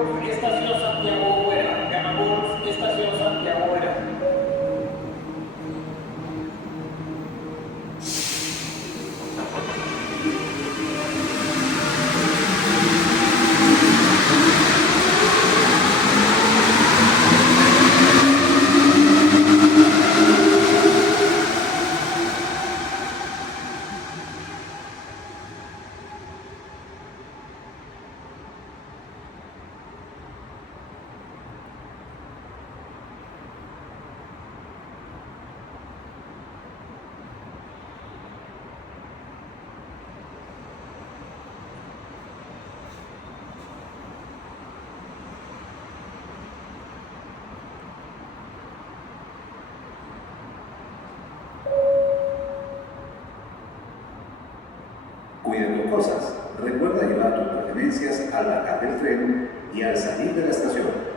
Gamabol, Estación Santiago Obrera. Gamabol, Estación Santiago Obrera. Cuida tus cosas. Recuerda llevar tus pertenencias al bajar del tren y al salir de la estación.